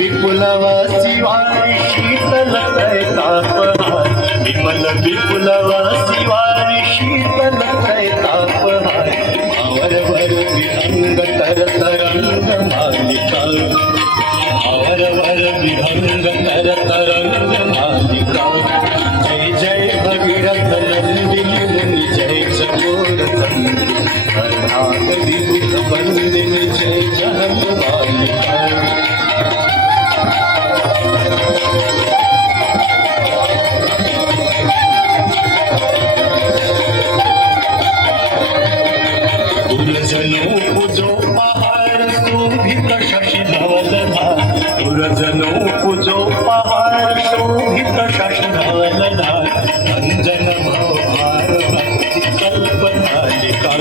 विपुलवासी वारी शीतल तापहार विमल विपुलवासी वारी शीतल तापहार आवरवर विहंग तर तरंग मालिका आवरवर विहंग तर तरंग मालिका जय जय भगीरथ नंदिनी मुनि जय चकोर चंद्र कर्णाक विभुत वंदिनी जय जहन मालिका गुरजनों पूजो पहाड़ शोभित शशि धवलधार गुरजनों पूजो पहाड़ शोभित शशि धवलधार अंजन भवभार भक्ति कल्पनालिका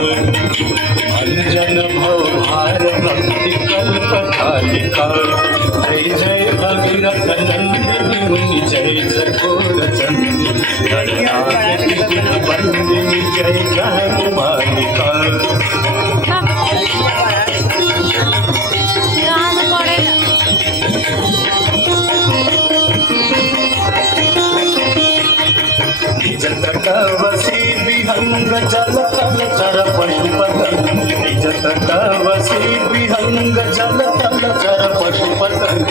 अंजन भवभार भक्ति कल्पनालिका जय जय भगीरथ नंदिनी मुनि जय चकोर चंद्र कर्णाक विभुत वंदिनी जय जहन मालिका निज तटवसी विहंग जल तल चर पशुपतन निज तटवसी विहंग जल तल चर पशुपतन